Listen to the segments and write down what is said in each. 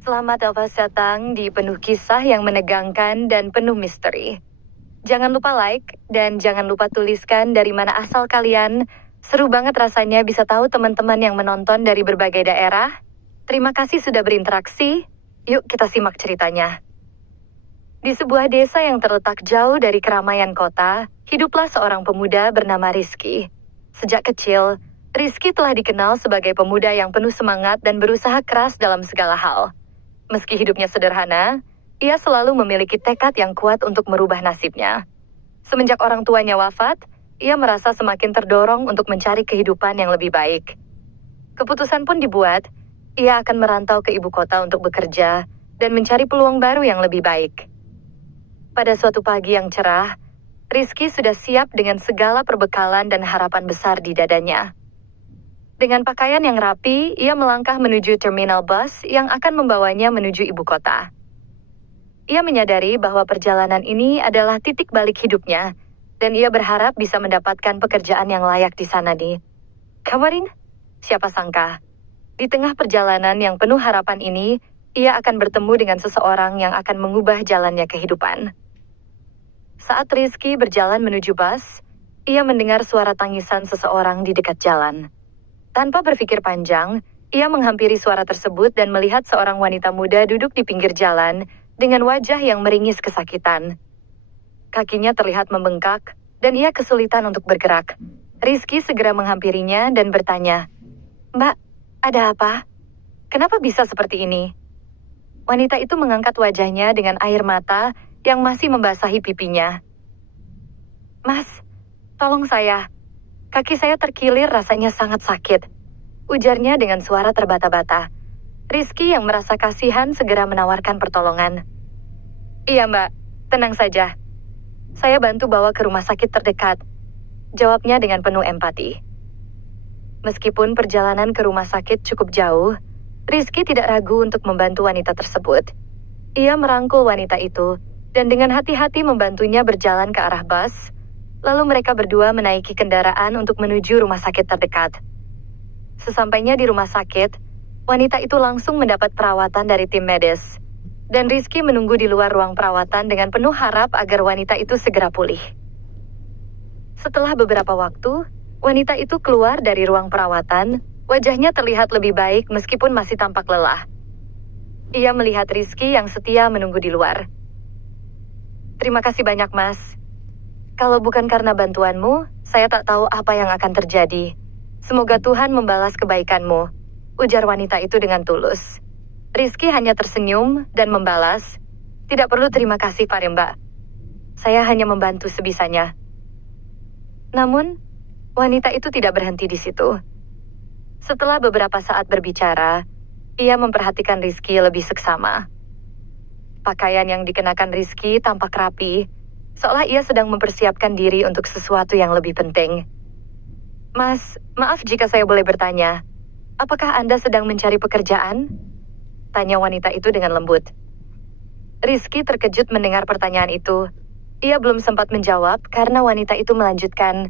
Selamat datang di penuh kisah yang menegangkan dan penuh misteri. Jangan lupa like dan jangan lupa tuliskan dari mana asal kalian. Seru banget rasanya bisa tahu teman-teman yang menonton dari berbagai daerah. Terima kasih sudah berinteraksi. Yuk kita simak ceritanya. Di sebuah desa yang terletak jauh dari keramaian kota, hiduplah seorang pemuda bernama Rizky. Sejak kecil, Rizky telah dikenal sebagai pemuda yang penuh semangat dan berusaha keras dalam segala hal. Meski hidupnya sederhana, ia selalu memiliki tekad yang kuat untuk merubah nasibnya. Semenjak orang tuanya wafat, ia merasa semakin terdorong untuk mencari kehidupan yang lebih baik. Keputusan pun dibuat, ia akan merantau ke ibu kota untuk bekerja dan mencari peluang baru yang lebih baik. Pada suatu pagi yang cerah, Rizky sudah siap dengan segala perbekalan dan harapan besar di dadanya. Dengan pakaian yang rapi, ia melangkah menuju terminal bus yang akan membawanya menuju ibu kota. Ia menyadari bahwa perjalanan ini adalah titik balik hidupnya, dan ia berharap bisa mendapatkan pekerjaan yang layak di sana nih. Kamarin, siapa sangka, di tengah perjalanan yang penuh harapan ini, ia akan bertemu dengan seseorang yang akan mengubah jalannya kehidupan. Saat Rizky berjalan menuju bus, ia mendengar suara tangisan seseorang di dekat jalan. Tanpa berpikir panjang, ia menghampiri suara tersebut dan melihat seorang wanita muda duduk di pinggir jalan dengan wajah yang meringis kesakitan. Kakinya terlihat membengkak dan ia kesulitan untuk bergerak. Rizky segera menghampirinya dan bertanya, "Mbak, ada apa? Kenapa bisa seperti ini?" Wanita itu mengangkat wajahnya dengan air mata yang masih membasahi pipinya. "Mas, tolong saya. Kaki saya terkilir rasanya sangat sakit," ujarnya dengan suara terbata-bata. Rizky yang merasa kasihan segera menawarkan pertolongan. "Iya mbak, tenang saja. Saya bantu bawa ke rumah sakit terdekat," jawabnya dengan penuh empati. Meskipun perjalanan ke rumah sakit cukup jauh, Rizky tidak ragu untuk membantu wanita tersebut. Ia merangkul wanita itu, dan dengan hati-hati membantunya berjalan ke arah bus. Lalu mereka berdua menaiki kendaraan untuk menuju rumah sakit terdekat. Sesampainya di rumah sakit, wanita itu langsung mendapat perawatan dari tim medis. Dan Rizky menunggu di luar ruang perawatan dengan penuh harap agar wanita itu segera pulih. Setelah beberapa waktu, wanita itu keluar dari ruang perawatan. Wajahnya terlihat lebih baik meskipun masih tampak lelah. Ia melihat Rizky yang setia menunggu di luar. "Terima kasih banyak, Mas. Kalau bukan karena bantuanmu, saya tak tahu apa yang akan terjadi. Semoga Tuhan membalas kebaikanmu," ujar wanita itu dengan tulus. Rizky hanya tersenyum dan membalas, "Tidak perlu terima kasih, Pak Mbak. Saya hanya membantu sebisanya." Namun, wanita itu tidak berhenti di situ. Setelah beberapa saat berbicara, ia memperhatikan Rizky lebih seksama. Pakaian yang dikenakan Rizky tampak rapi, seolah ia sedang mempersiapkan diri untuk sesuatu yang lebih penting. "Mas, maaf jika saya boleh bertanya, apakah Anda sedang mencari pekerjaan?" tanya wanita itu dengan lembut. Rizky terkejut mendengar pertanyaan itu. Ia belum sempat menjawab karena wanita itu melanjutkan,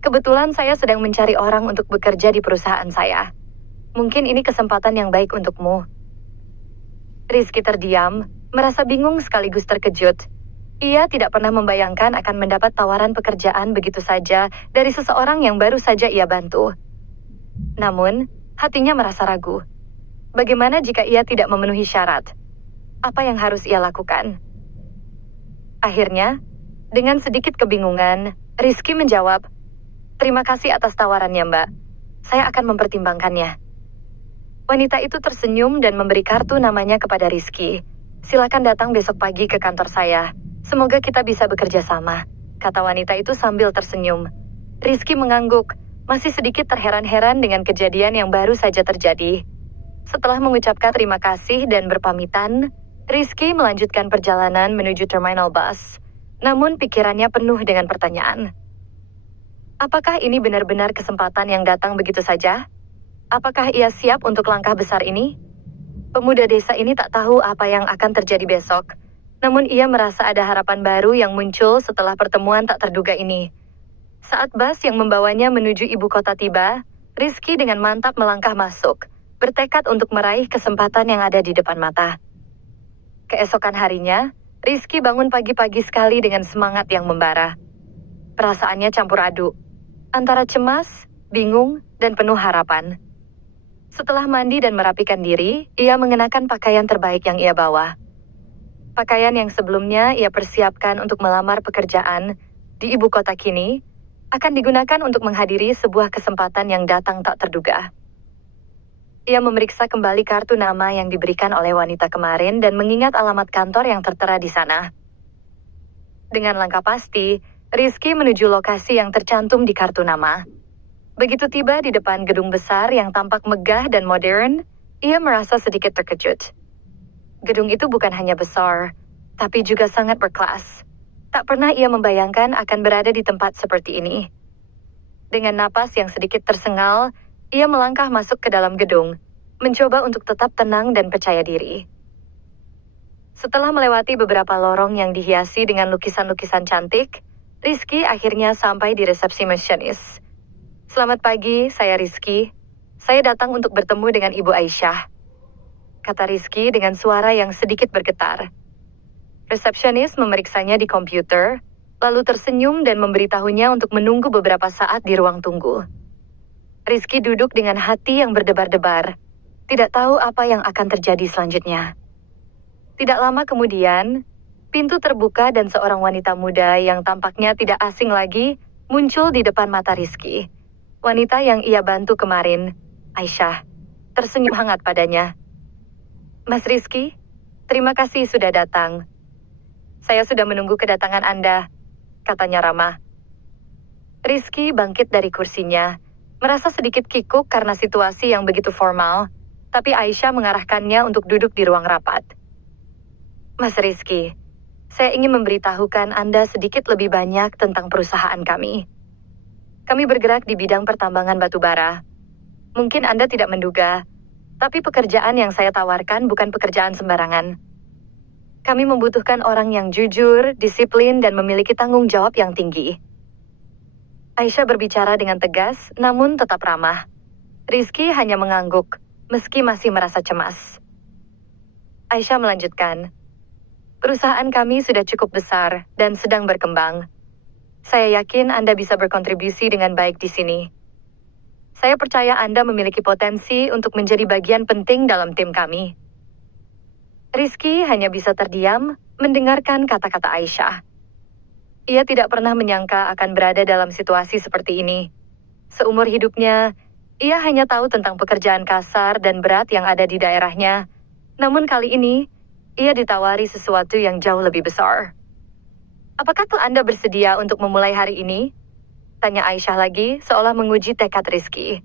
"Kebetulan saya sedang mencari orang untuk bekerja di perusahaan saya. Mungkin ini kesempatan yang baik untukmu." Rizky terdiam, merasa bingung sekaligus terkejut. Ia tidak pernah membayangkan akan mendapat tawaran pekerjaan begitu saja dari seseorang yang baru saja ia bantu. Namun, hatinya merasa ragu. Bagaimana jika ia tidak memenuhi syarat? Apa yang harus ia lakukan? Akhirnya, dengan sedikit kebingungan, Rizky menjawab, "Terima kasih atas tawarannya, Mbak. Saya akan mempertimbangkannya." Wanita itu tersenyum dan memberi kartu namanya kepada Rizky. "Silakan datang besok pagi ke kantor saya. Semoga kita bisa bekerja sama," kata wanita itu sambil tersenyum. Rizky mengangguk, masih sedikit terheran-heran dengan kejadian yang baru saja terjadi. Setelah mengucapkan terima kasih dan berpamitan, Rizky melanjutkan perjalanan menuju terminal bus. Namun pikirannya penuh dengan pertanyaan. Apakah ini benar-benar kesempatan yang datang begitu saja? Apakah ia siap untuk langkah besar ini? Pemuda desa ini tak tahu apa yang akan terjadi besok. Namun ia merasa ada harapan baru yang muncul setelah pertemuan tak terduga ini. Saat bus yang membawanya menuju ibu kota tiba, Rizky dengan mantap melangkah masuk. bertekad untuk meraih kesempatan yang ada di depan mata. Keesokan harinya, Rizky bangun pagi-pagi sekali dengan semangat yang membara. Perasaannya campur aduk, antara cemas, bingung, dan penuh harapan. Setelah mandi dan merapikan diri, ia mengenakan pakaian terbaik yang ia bawa. Pakaian yang sebelumnya ia persiapkan untuk melamar pekerjaan di ibu kota kini, akan digunakan untuk menghadiri sebuah kesempatan yang datang tak terduga. Ia memeriksa kembali kartu nama yang diberikan oleh wanita kemarin dan mengingat alamat kantor yang tertera di sana. Dengan langkah pasti, Rizky menuju lokasi yang tercantum di kartu nama. Begitu tiba di depan gedung besar yang tampak megah dan modern, ia merasa sedikit terkejut. Gedung itu bukan hanya besar, tapi juga sangat berkelas. Tak pernah ia membayangkan akan berada di tempat seperti ini. Dengan napas yang sedikit tersengal, ia melangkah masuk ke dalam gedung, mencoba untuk tetap tenang dan percaya diri. Setelah melewati beberapa lorong yang dihiasi dengan lukisan-lukisan cantik, Rizky akhirnya sampai di resepsi masionis. "Selamat pagi, saya Rizky. Saya datang untuk bertemu dengan Ibu Aisyah," kata Rizky dengan suara yang sedikit bergetar. Resepsionis memeriksanya di komputer, lalu tersenyum dan memberitahunya untuk menunggu beberapa saat di ruang tunggu. Rizky duduk dengan hati yang berdebar-debar, tidak tahu apa yang akan terjadi selanjutnya. Tidak lama kemudian, pintu terbuka dan seorang wanita muda yang tampaknya tidak asing lagi muncul di depan mata Rizky. Wanita yang ia bantu kemarin, Aisyah, tersenyum hangat padanya. "Mas Rizky, terima kasih sudah datang. Saya sudah menunggu kedatangan Anda," katanya ramah. Rizky bangkit dari kursinya, merasa sedikit kikuk karena situasi yang begitu formal, tapi Aisyah mengarahkannya untuk duduk di ruang rapat. "Mas Rizky, saya ingin memberitahukan Anda sedikit lebih banyak tentang perusahaan kami. Kami bergerak di bidang pertambangan batu bara. Mungkin Anda tidak menduga, tapi pekerjaan yang saya tawarkan bukan pekerjaan sembarangan. Kami membutuhkan orang yang jujur, disiplin, dan memiliki tanggung jawab yang tinggi." Aisyah berbicara dengan tegas, namun tetap ramah. Rizky hanya mengangguk, meski masih merasa cemas. Aisyah melanjutkan, "Perusahaan kami sudah cukup besar dan sedang berkembang. Saya yakin Anda bisa berkontribusi dengan baik di sini. Saya percaya Anda memiliki potensi untuk menjadi bagian penting dalam tim kami." Rizky hanya bisa terdiam mendengarkan kata-kata Aisyah. Ia tidak pernah menyangka akan berada dalam situasi seperti ini. Seumur hidupnya, ia hanya tahu tentang pekerjaan kasar dan berat yang ada di daerahnya. Namun kali ini, ia ditawari sesuatu yang jauh lebih besar. "Apakah Anda bersedia untuk memulai hari ini?" tanya Aisyah lagi, seolah menguji tekad Rizky.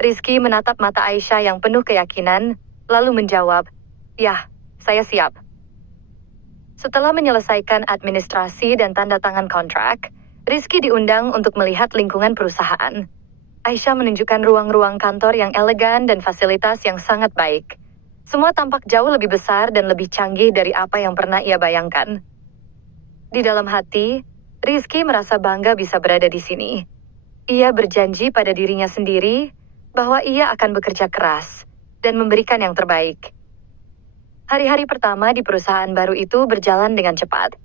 Rizky menatap mata Aisyah yang penuh keyakinan, lalu menjawab, "Ya, saya siap." Setelah menyelesaikan administrasi dan tanda tangan kontrak, Rizky diundang untuk melihat lingkungan perusahaan. Aisyah menunjukkan ruang-ruang kantor yang elegan dan fasilitas yang sangat baik. Semua tampak jauh lebih besar dan lebih canggih dari apa yang pernah ia bayangkan. Di dalam hati, Rizky merasa bangga bisa berada di sini. Ia berjanji pada dirinya sendiri bahwa ia akan bekerja keras dan memberikan yang terbaik. Hari-hari pertama di perusahaan baru itu berjalan dengan cepat.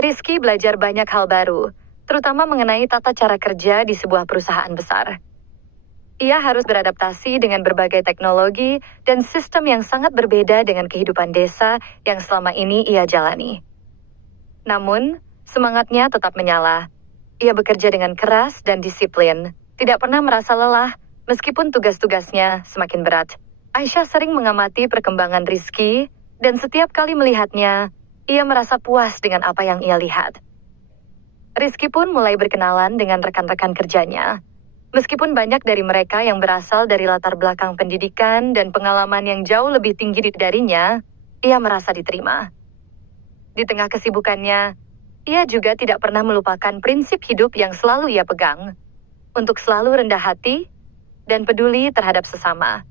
Rizky belajar banyak hal baru, terutama mengenai tata cara kerja di sebuah perusahaan besar. Ia harus beradaptasi dengan berbagai teknologi dan sistem yang sangat berbeda dengan kehidupan desa yang selama ini ia jalani. Namun, semangatnya tetap menyala. Ia bekerja dengan keras dan disiplin, tidak pernah merasa lelah meskipun tugas-tugasnya semakin berat. Aisyah sering mengamati perkembangan Rizky, dan setiap kali melihatnya, ia merasa puas dengan apa yang ia lihat. Rizky pun mulai berkenalan dengan rekan-rekan kerjanya. Meskipun banyak dari mereka yang berasal dari latar belakang pendidikan dan pengalaman yang jauh lebih tinggi darinya, ia merasa diterima. Di tengah kesibukannya, ia juga tidak pernah melupakan prinsip hidup yang selalu ia pegang, untuk selalu rendah hati dan peduli terhadap sesama.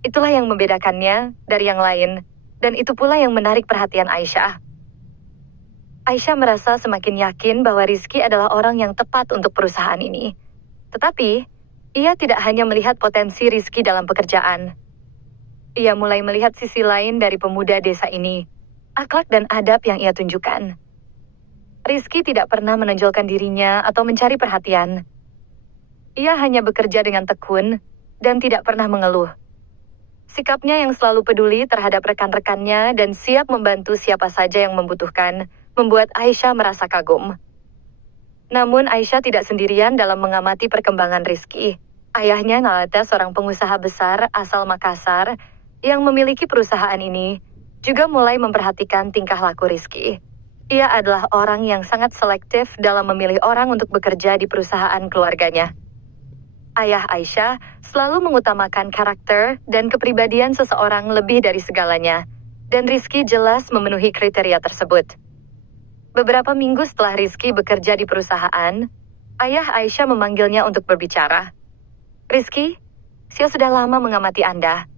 Itulah yang membedakannya dari yang lain, dan itu pula yang menarik perhatian Aisyah. Aisyah merasa semakin yakin bahwa Rizky adalah orang yang tepat untuk perusahaan ini. Tetapi, ia tidak hanya melihat potensi Rizky dalam pekerjaan, Ia mulai melihat sisi lain dari pemuda desa ini, akhlak dan adab yang ia tunjukkan. Rizky tidak pernah menonjolkan dirinya atau mencari perhatian. Ia hanya bekerja dengan tekun dan tidak pernah mengeluh. Sikapnya yang selalu peduli terhadap rekan-rekannya dan siap membantu siapa saja yang membutuhkan, membuat Aisyah merasa kagum. Namun Aisyah tidak sendirian dalam mengamati perkembangan Rizky. Ayahnya Ngalata, seorang pengusaha besar asal Makassar yang memiliki perusahaan ini, juga mulai memperhatikan tingkah laku Rizky. Ia adalah orang yang sangat selektif dalam memilih orang untuk bekerja di perusahaan keluarganya. Ayah Aisyah selalu mengutamakan karakter dan kepribadian seseorang lebih dari segalanya, dan Rizky jelas memenuhi kriteria tersebut. Beberapa minggu setelah Rizky bekerja di perusahaan, ayah Aisyah memanggilnya untuk berbicara. "Rizky, saya sudah lama mengamati Anda.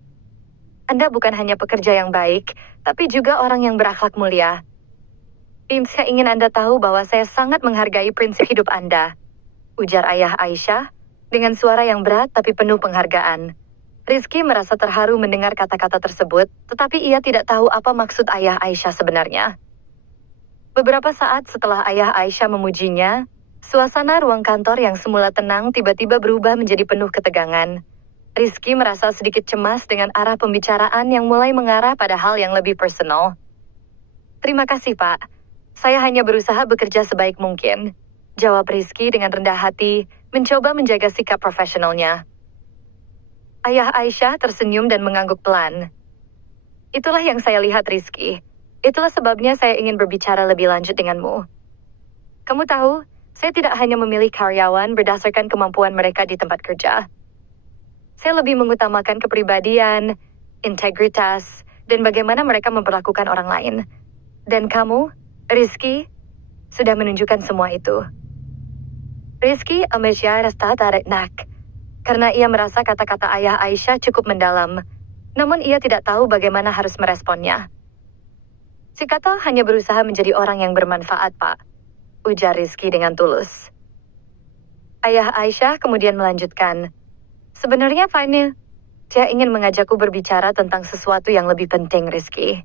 Anda bukan hanya pekerja yang baik, tapi juga orang yang berakhlak mulia. Saya ingin Anda tahu bahwa saya sangat menghargai prinsip hidup Anda," ujar ayah Aisyah dengan suara yang berat tapi penuh penghargaan. Rizky merasa terharu mendengar kata-kata tersebut, tetapi ia tidak tahu apa maksud ayah Aisyah sebenarnya. Beberapa saat setelah ayah Aisyah memujinya, suasana ruang kantor yang semula tenang tiba-tiba berubah menjadi penuh ketegangan. Rizky merasa sedikit cemas dengan arah pembicaraan yang mulai mengarah pada hal yang lebih personal. "Terima kasih, Pak. Saya hanya berusaha bekerja sebaik mungkin," jawab Rizky dengan rendah hati, mencoba menjaga sikap profesionalnya. Ayah Aisyah tersenyum dan mengangguk pelan. "Itulah yang saya lihat, Rizky. Itulah sebabnya saya ingin berbicara lebih lanjut denganmu. Kamu tahu, saya tidak hanya memilih karyawan berdasarkan kemampuan mereka di tempat kerja. Saya lebih mengutamakan kepribadian, integritas, dan bagaimana mereka memperlakukan orang lain. Dan kamu, Rizky, sudah menunjukkan semua itu." Rizky Amesya rasa tarik nak, karena ia merasa kata-kata ayah Aisyah cukup mendalam, namun ia tidak tahu bagaimana harus meresponnya. "Si Kata hanya berusaha menjadi orang yang bermanfaat, Pak," ujar Rizky dengan tulus. Ayah Aisyah kemudian melanjutkan, "Sebenarnya Fani, dia ingin mengajakku berbicara tentang sesuatu yang lebih penting, Rizky.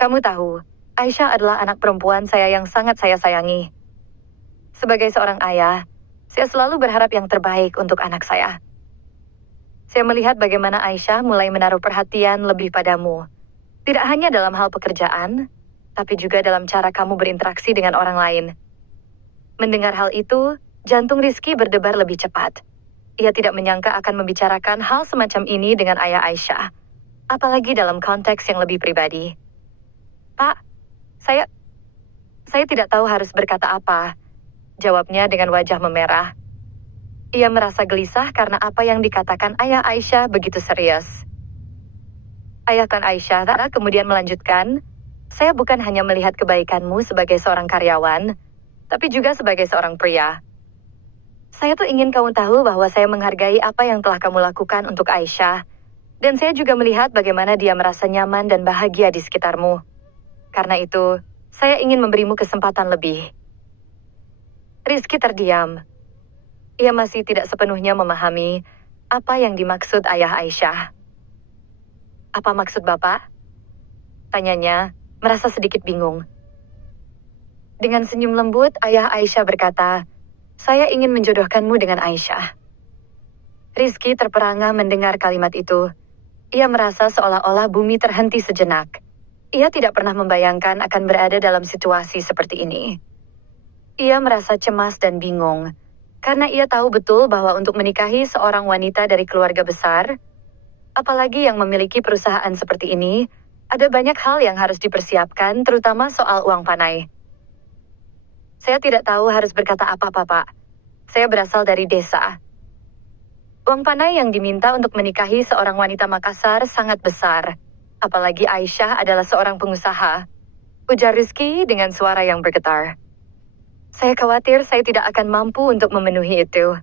Kamu tahu, Aisyah adalah anak perempuan saya yang sangat saya sayangi. Sebagai seorang ayah, saya selalu berharap yang terbaik untuk anak saya. Saya melihat bagaimana Aisyah mulai menaruh perhatian lebih padamu, tidak hanya dalam hal pekerjaan, tapi juga dalam cara kamu berinteraksi dengan orang lain." Mendengar hal itu, jantung Rizky berdebar lebih cepat. Ia tidak menyangka akan membicarakan hal semacam ini dengan ayah Aisyah, apalagi dalam konteks yang lebih pribadi. "Pak, saya tidak tahu harus berkata apa," jawabnya dengan wajah memerah. Ia merasa gelisah karena apa yang dikatakan ayah Aisyah begitu serius. Ayah Aisyah kemudian melanjutkan, "Saya bukan hanya melihat kebaikanmu sebagai seorang karyawan, tapi juga sebagai seorang pria. Saya tuh ingin kamu tahu bahwa saya menghargai apa yang telah kamu lakukan untuk Aisyah, dan saya juga melihat bagaimana dia merasa nyaman dan bahagia di sekitarmu. Karena itu, saya ingin memberimu kesempatan lebih." Rizky terdiam. Ia masih tidak sepenuhnya memahami apa yang dimaksud ayah Aisyah. "Apa maksud Bapak?" tanyanya, merasa sedikit bingung. Dengan senyum lembut, ayah Aisyah berkata, "Saya ingin menjodohkanmu dengan Aisyah." Rizky terperangah mendengar kalimat itu. Ia merasa seolah-olah bumi terhenti sejenak. Ia tidak pernah membayangkan akan berada dalam situasi seperti ini. Ia merasa cemas dan bingung, karena ia tahu betul bahwa untuk menikahi seorang wanita dari keluarga besar, apalagi yang memiliki perusahaan seperti ini, ada banyak hal yang harus dipersiapkan, terutama soal uang panai. "Saya tidak tahu harus berkata apa, Pak. Saya berasal dari desa. Uang panai yang diminta untuk menikahi seorang wanita Makassar sangat besar, apalagi Aisyah adalah seorang pengusaha," ujar Rizky dengan suara yang bergetar. "Saya khawatir saya tidak akan mampu untuk memenuhi itu."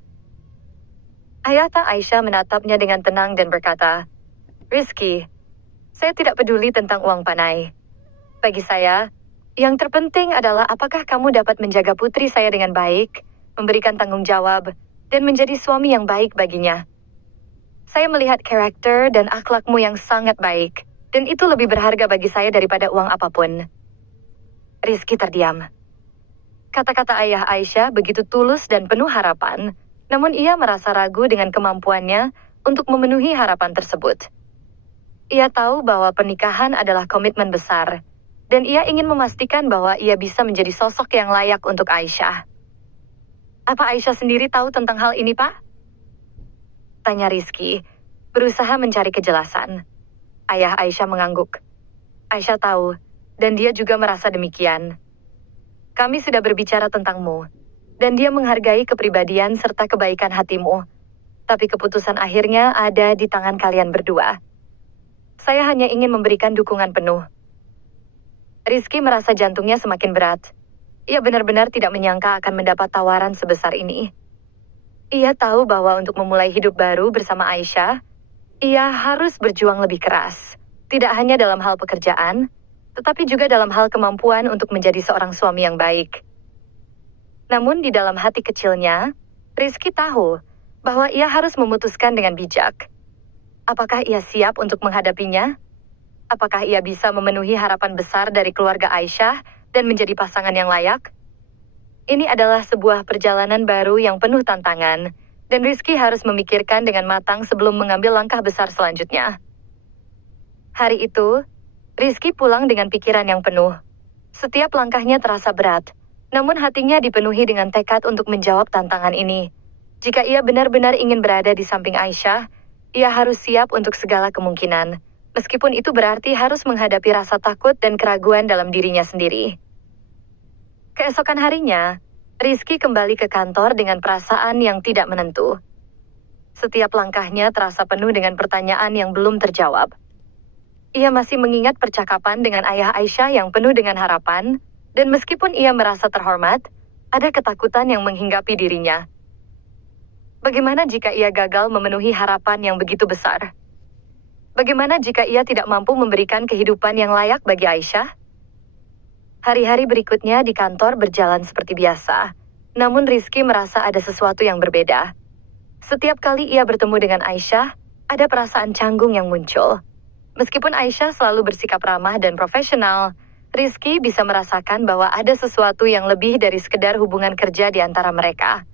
Ayah Aisyah menatapnya dengan tenang dan berkata, "Rizky, saya tidak peduli tentang uang panai. Bagi saya, yang terpenting adalah apakah kamu dapat menjaga putri saya dengan baik, memberikan tanggung jawab, dan menjadi suami yang baik baginya." Saya melihat karakter dan akhlakmu yang sangat baik, dan itu lebih berharga bagi saya daripada uang apapun. Rizky terdiam. Kata-kata ayah Aisyah begitu tulus dan penuh harapan, namun ia merasa ragu dengan kemampuannya untuk memenuhi harapan tersebut. Ia tahu bahwa pernikahan adalah komitmen besar, dan ia ingin memastikan bahwa ia bisa menjadi sosok yang layak untuk Aisyah. Apa Aisyah sendiri tahu tentang hal ini, Pak? Tanya Rizky, berusaha mencari kejelasan. Ayah Aisyah mengangguk. Aisyah tahu, dan dia juga merasa demikian. Kami sudah berbicara tentangmu, dan dia menghargai kepribadian serta kebaikan hatimu. Tapi keputusan akhirnya ada di tangan kalian berdua. Saya hanya ingin memberikan dukungan penuh. Rizky merasa jantungnya semakin berat. Ia benar-benar tidak menyangka akan mendapat tawaran sebesar ini. Ia tahu bahwa untuk memulai hidup baru bersama Aisyah, ia harus berjuang lebih keras. Tidak hanya dalam hal pekerjaan, tetapi juga dalam hal kemampuan untuk menjadi seorang suami yang baik. Namun di dalam hati kecilnya, Rizky tahu bahwa ia harus memutuskan dengan bijak. Apakah ia siap untuk menghadapinya? Apakah ia bisa memenuhi harapan besar dari keluarga Aisyah dan menjadi pasangan yang layak? Ini adalah sebuah perjalanan baru yang penuh tantangan, dan Rizky harus memikirkan dengan matang sebelum mengambil langkah besar selanjutnya. Hari itu, Rizky pulang dengan pikiran yang penuh. Setiap langkahnya terasa berat, namun hatinya dipenuhi dengan tekad untuk menjawab tantangan ini. Jika ia benar-benar ingin berada di samping Aisyah, ia harus siap untuk segala kemungkinan, meskipun itu berarti harus menghadapi rasa takut dan keraguan dalam dirinya sendiri. Keesokan harinya, Rizky kembali ke kantor dengan perasaan yang tidak menentu. Setiap langkahnya terasa penuh dengan pertanyaan yang belum terjawab. Ia masih mengingat percakapan dengan ayah Aisyah yang penuh dengan harapan, dan meskipun ia merasa terhormat, ada ketakutan yang menghinggapi dirinya. Bagaimana jika ia gagal memenuhi harapan yang begitu besar? Bagaimana jika ia tidak mampu memberikan kehidupan yang layak bagi Aisyah? Hari-hari berikutnya di kantor berjalan seperti biasa, namun Rizky merasa ada sesuatu yang berbeda. Setiap kali ia bertemu dengan Aisyah, ada perasaan canggung yang muncul. Meskipun Aisyah selalu bersikap ramah dan profesional, Rizky bisa merasakan bahwa ada sesuatu yang lebih dari sekedar hubungan kerja di antara mereka.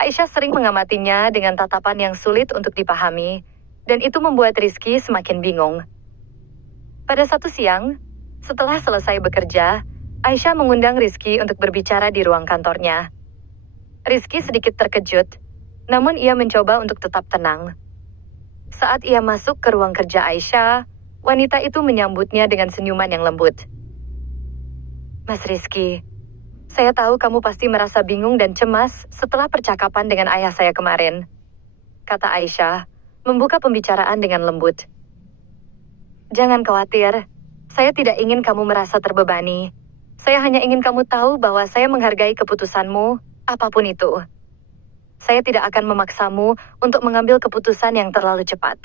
Aisyah sering mengamatinya dengan tatapan yang sulit untuk dipahami, dan itu membuat Rizky semakin bingung. Pada satu siang, setelah selesai bekerja, Aisyah mengundang Rizky untuk berbicara di ruang kantornya. Rizky sedikit terkejut, namun ia mencoba untuk tetap tenang. Saat ia masuk ke ruang kerja Aisyah, wanita itu menyambutnya dengan senyuman yang lembut. Mas Rizky, saya tahu kamu pasti merasa bingung dan cemas setelah percakapan dengan ayah saya kemarin, kata Aisyah, membuka pembicaraan dengan lembut. Jangan khawatir. Saya tidak ingin kamu merasa terbebani. Saya hanya ingin kamu tahu bahwa saya menghargai keputusanmu, apapun itu. Saya tidak akan memaksamu untuk mengambil keputusan yang terlalu cepat.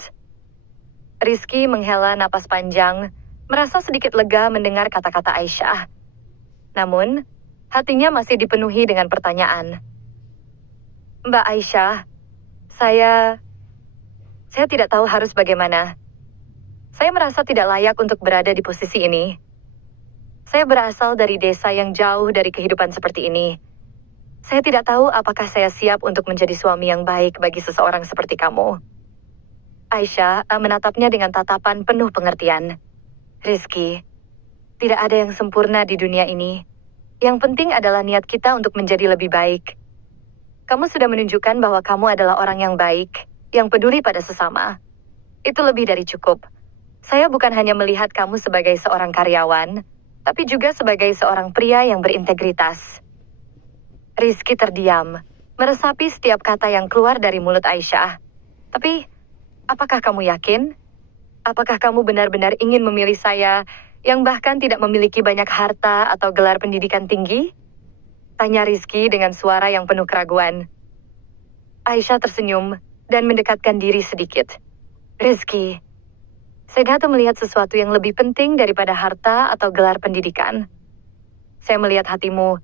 Rizky menghela napas panjang, merasa sedikit lega mendengar kata-kata Aisyah. Namun, hatinya masih dipenuhi dengan pertanyaan. Mbak Aisyah, saya tidak tahu harus bagaimana. Saya merasa tidak layak untuk berada di posisi ini. Saya berasal dari desa yang jauh dari kehidupan seperti ini. Saya tidak tahu apakah saya siap untuk menjadi suami yang baik bagi seseorang seperti kamu. Aisyah menatapnya dengan tatapan penuh pengertian. Rizky, tidak ada yang sempurna di dunia ini. Yang penting adalah niat kita untuk menjadi lebih baik. Kamu sudah menunjukkan bahwa kamu adalah orang yang baik, yang peduli pada sesama. Itu lebih dari cukup. Saya bukan hanya melihat kamu sebagai seorang karyawan, tapi juga sebagai seorang pria yang berintegritas. Rizky terdiam, meresapi setiap kata yang keluar dari mulut Aisyah. Tapi, apakah kamu yakin? Apakah kamu benar-benar ingin memilih saya yang bahkan tidak memiliki banyak harta atau gelar pendidikan tinggi? Tanya Rizky dengan suara yang penuh keraguan. Aisyah tersenyum dan mendekatkan diri sedikit. Rizky, saya datang melihat sesuatu yang lebih penting daripada harta atau gelar pendidikan. Saya melihat hatimu,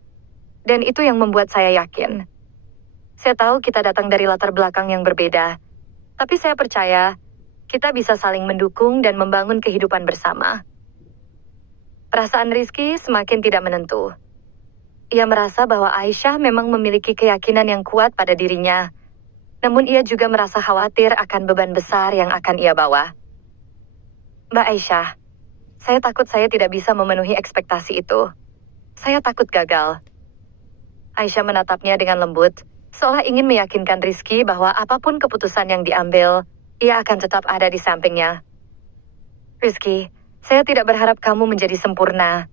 dan itu yang membuat saya yakin. Saya tahu kita datang dari latar belakang yang berbeda, Tapi saya percaya, kita bisa saling mendukung dan membangun kehidupan bersama. Perasaan Rizky semakin tidak menentu. Ia merasa bahwa Aisyah memang memiliki keyakinan yang kuat pada dirinya, namun ia juga merasa khawatir akan beban besar yang akan ia bawa. Mbak Aisyah, saya takut saya tidak bisa memenuhi ekspektasi itu. Saya takut gagal. Aisyah menatapnya dengan lembut, seolah ingin meyakinkan Rizky bahwa apapun keputusan yang diambil, ia akan tetap ada di sampingnya. Rizky, saya tidak berharap kamu menjadi sempurna.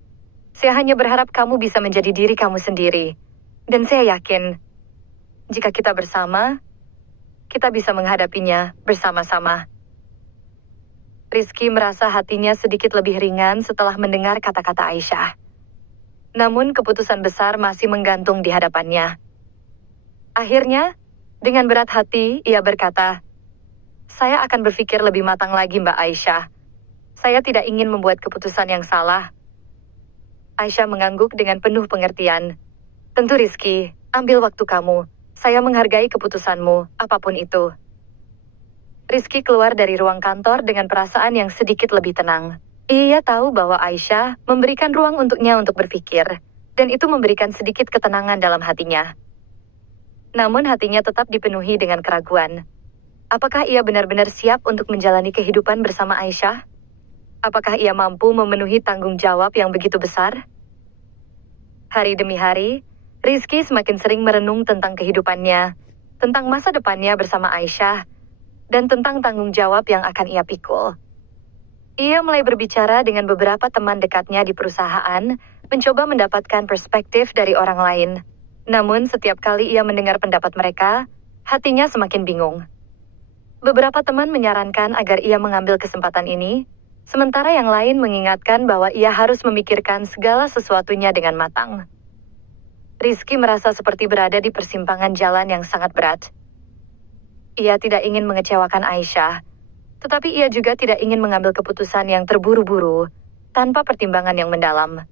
Saya hanya berharap kamu bisa menjadi diri kamu sendiri. Dan saya yakin, jika kita bersama, kita bisa menghadapinya bersama-sama. Rizky merasa hatinya sedikit lebih ringan setelah mendengar kata-kata Aisyah. Namun keputusan besar masih menggantung di hadapannya. Akhirnya, dengan berat hati, ia berkata, "Saya akan berpikir lebih matang lagi, Mbak Aisyah. Saya tidak ingin membuat keputusan yang salah." Aisyah mengangguk dengan penuh pengertian. "Tentu Rizky, ambil waktu kamu. Saya menghargai keputusanmu, apapun itu." Rizky keluar dari ruang kantor dengan perasaan yang sedikit lebih tenang. Ia tahu bahwa Aisyah memberikan ruang untuknya untuk berpikir, dan itu memberikan sedikit ketenangan dalam hatinya. Namun hatinya tetap dipenuhi dengan keraguan. Apakah ia benar-benar siap untuk menjalani kehidupan bersama Aisyah? Apakah ia mampu memenuhi tanggung jawab yang begitu besar? Hari demi hari, Rizky semakin sering merenung tentang kehidupannya, tentang masa depannya bersama Aisyah, dan tentang tanggung jawab yang akan ia pikul. Ia mulai berbicara dengan beberapa teman dekatnya di perusahaan, mencoba mendapatkan perspektif dari orang lain. Namun setiap kali ia mendengar pendapat mereka, hatinya semakin bingung. Beberapa teman menyarankan agar ia mengambil kesempatan ini, sementara yang lain mengingatkan bahwa ia harus memikirkan segala sesuatunya dengan matang. Rizky merasa seperti berada di persimpangan jalan yang sangat berat. Ia tidak ingin mengecewakan Aisyah, tetapi ia juga tidak ingin mengambil keputusan yang terburu-buru, tanpa pertimbangan yang mendalam.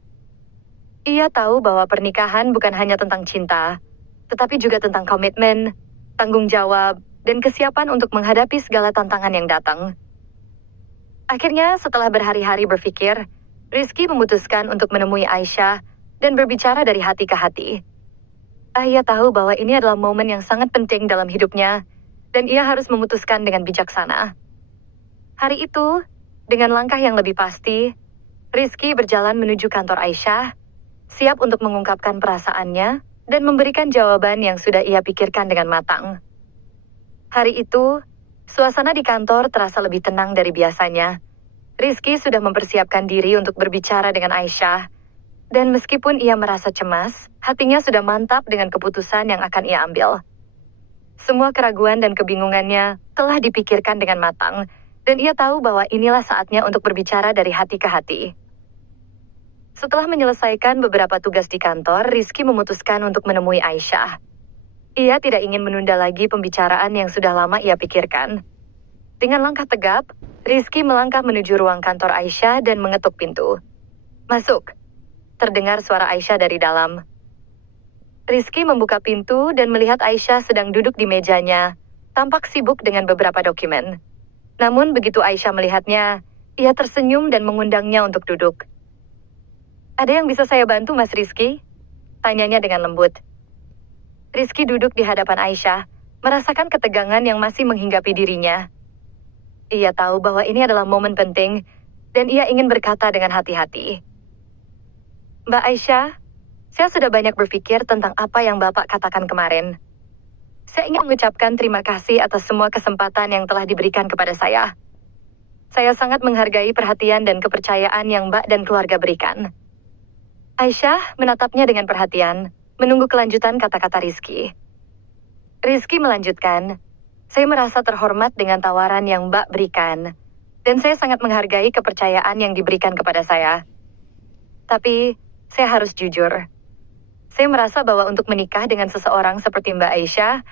Ia tahu bahwa pernikahan bukan hanya tentang cinta, tetapi juga tentang komitmen, tanggung jawab, dan kesiapan untuk menghadapi segala tantangan yang datang. Akhirnya, setelah berhari-hari berpikir, Rizky memutuskan untuk menemui Aisyah dan berbicara dari hati ke hati. Ia tahu bahwa ini adalah momen yang sangat penting dalam hidupnya, dan ia harus memutuskan dengan bijaksana. Hari itu, dengan langkah yang lebih pasti, Rizky berjalan menuju kantor Aisyah, siap untuk mengungkapkan perasaannya dan memberikan jawaban yang sudah ia pikirkan dengan matang. Hari itu, suasana di kantor terasa lebih tenang dari biasanya. Rizky sudah mempersiapkan diri untuk berbicara dengan Aisyah, dan meskipun ia merasa cemas, hatinya sudah mantap dengan keputusan yang akan ia ambil. Semua keraguan dan kebingungannya telah dipikirkan dengan matang, dan ia tahu bahwa inilah saatnya untuk berbicara dari hati ke hati. Setelah menyelesaikan beberapa tugas di kantor, Rizky memutuskan untuk menemui Aisyah. Ia tidak ingin menunda lagi pembicaraan yang sudah lama ia pikirkan. Dengan langkah tegap, Rizky melangkah menuju ruang kantor Aisyah dan mengetuk pintu. "Masuk," terdengar suara Aisyah dari dalam. Rizky membuka pintu dan melihat Aisyah sedang duduk di mejanya, tampak sibuk dengan beberapa dokumen. Namun begitu Aisyah melihatnya, ia tersenyum dan mengundangnya untuk duduk. "Ada yang bisa saya bantu, Mas Rizky?" tanyanya dengan lembut. Rizky duduk di hadapan Aisyah, merasakan ketegangan yang masih menghinggapi dirinya. Ia tahu bahwa ini adalah momen penting, dan ia ingin berkata dengan hati-hati. "Mbak Aisyah, saya sudah banyak berpikir tentang apa yang Bapak katakan kemarin. Saya ingin mengucapkan terima kasih atas semua kesempatan yang telah diberikan kepada saya. Saya sangat menghargai perhatian dan kepercayaan yang Mbak dan keluarga berikan." Aisyah menatapnya dengan perhatian, menunggu kelanjutan kata-kata Rizky. Rizky melanjutkan, "Saya merasa terhormat dengan tawaran yang Mbak berikan, dan saya sangat menghargai kepercayaan yang diberikan kepada saya. Tapi, saya harus jujur. Saya merasa bahwa untuk menikah dengan seseorang seperti Mbak Aisyah,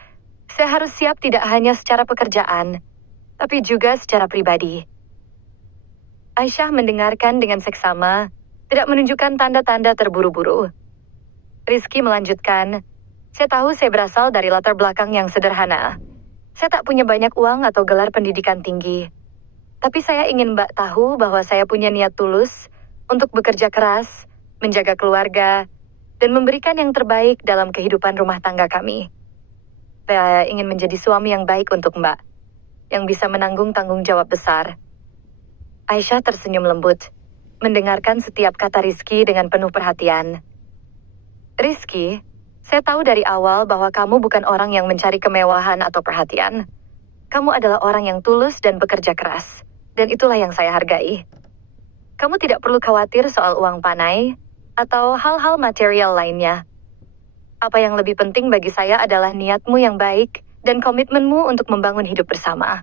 saya harus siap tidak hanya secara pekerjaan, tapi juga secara pribadi." Aisyah mendengarkan dengan seksama, tidak menunjukkan tanda-tanda terburu-buru. Rizky melanjutkan, "Saya tahu saya berasal dari latar belakang yang sederhana. Saya tak punya banyak uang atau gelar pendidikan tinggi. Tapi saya ingin Mbak tahu bahwa saya punya niat tulus untuk bekerja keras, menjaga keluarga, dan memberikan yang terbaik dalam kehidupan rumah tangga kami. Saya ingin menjadi suami yang baik untuk Mbak, yang bisa menanggung tanggung jawab besar. Aisyah tersenyum lembut, mendengarkan setiap kata Rizky dengan penuh perhatian. Rizky, saya tahu dari awal bahwa kamu bukan orang yang mencari kemewahan atau perhatian. Kamu adalah orang yang tulus dan bekerja keras, dan itulah yang saya hargai. Kamu tidak perlu khawatir soal uang panai atau hal-hal material lainnya. Apa yang lebih penting bagi saya adalah niatmu yang baik dan komitmenmu untuk membangun hidup bersama.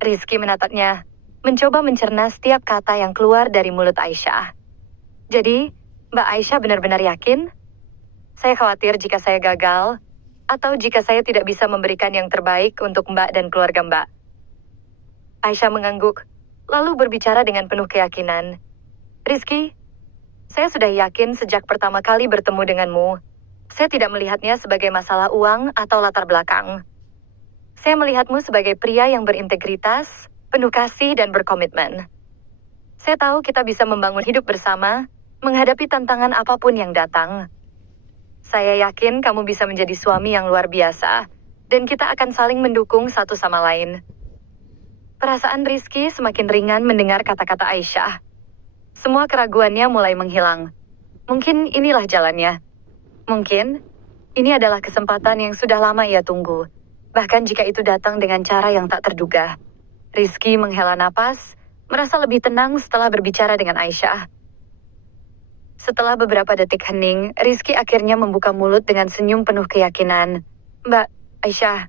Rizky menatapnya, mencoba mencerna setiap kata yang keluar dari mulut Aisyah. Jadi, Mbak Aisyah benar-benar yakin? Saya khawatir jika saya gagal, atau jika saya tidak bisa memberikan yang terbaik untuk Mbak dan keluarga Mbak. Aisyah mengangguk, lalu berbicara dengan penuh keyakinan. Rizky, saya sudah yakin sejak pertama kali bertemu denganmu. Saya tidak melihatnya sebagai masalah uang atau latar belakang. Saya melihatmu sebagai pria yang berintegritas, penuh kasih dan berkomitmen. Saya tahu kita bisa membangun hidup bersama, menghadapi tantangan apapun yang datang. Saya yakin kamu bisa menjadi suami yang luar biasa, dan kita akan saling mendukung satu sama lain. Perasaan Rizky semakin ringan mendengar kata-kata Aisyah. Semua keraguannya mulai menghilang. Mungkin inilah jalannya. Mungkin ini adalah kesempatan yang sudah lama ia tunggu, bahkan jika itu datang dengan cara yang tak terduga. Rizky menghela napas, merasa lebih tenang setelah berbicara dengan Aisyah. Setelah beberapa detik hening, Rizky akhirnya membuka mulut dengan senyum penuh keyakinan. Mbak, Aisyah,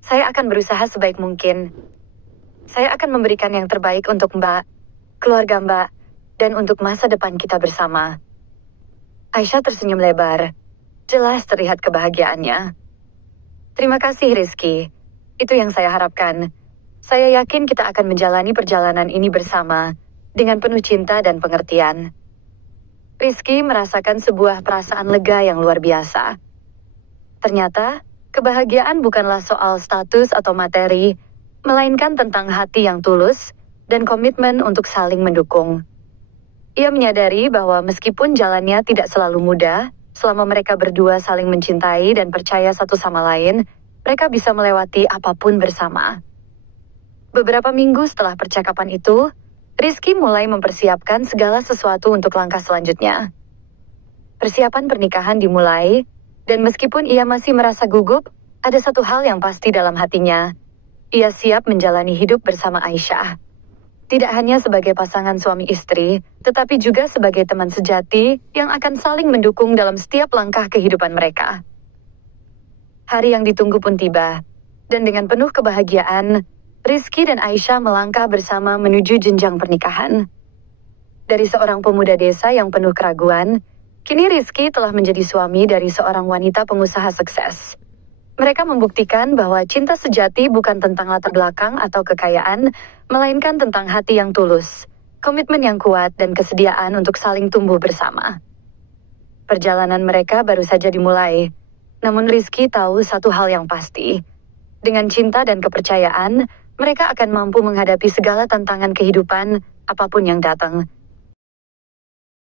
saya akan berusaha sebaik mungkin. Saya akan memberikan yang terbaik untuk Mbak, keluarga Mbak, dan untuk masa depan kita bersama. Aisyah tersenyum lebar. Jelas terlihat kebahagiaannya. Terima kasih, Rizky. Itu yang saya harapkan. Saya yakin kita akan menjalani perjalanan ini bersama, dengan penuh cinta dan pengertian. Rizky merasakan sebuah perasaan lega yang luar biasa. Ternyata, kebahagiaan bukanlah soal status atau materi, melainkan tentang hati yang tulus dan komitmen untuk saling mendukung. Ia menyadari bahwa meskipun jalannya tidak selalu mudah, selama mereka berdua saling mencintai dan percaya satu sama lain, mereka bisa melewati apapun bersama. Beberapa minggu setelah percakapan itu, Rizky mulai mempersiapkan segala sesuatu untuk langkah selanjutnya. Persiapan pernikahan dimulai, dan meskipun ia masih merasa gugup, ada satu hal yang pasti dalam hatinya. Ia siap menjalani hidup bersama Aisyah. Tidak hanya sebagai pasangan suami istri, tetapi juga sebagai teman sejati yang akan saling mendukung dalam setiap langkah kehidupan mereka. Hari yang ditunggu pun tiba, dan dengan penuh kebahagiaan, Rizky dan Aisyah melangkah bersama menuju jenjang pernikahan. Dari seorang pemuda desa yang penuh keraguan, kini Rizky telah menjadi suami dari seorang wanita pengusaha sukses. Mereka membuktikan bahwa cinta sejati bukan tentang latar belakang atau kekayaan, melainkan tentang hati yang tulus, komitmen yang kuat, dan kesediaan untuk saling tumbuh bersama. Perjalanan mereka baru saja dimulai, namun Rizky tahu satu hal yang pasti. Dengan cinta dan kepercayaan, mereka akan mampu menghadapi segala tantangan kehidupan, apapun yang datang.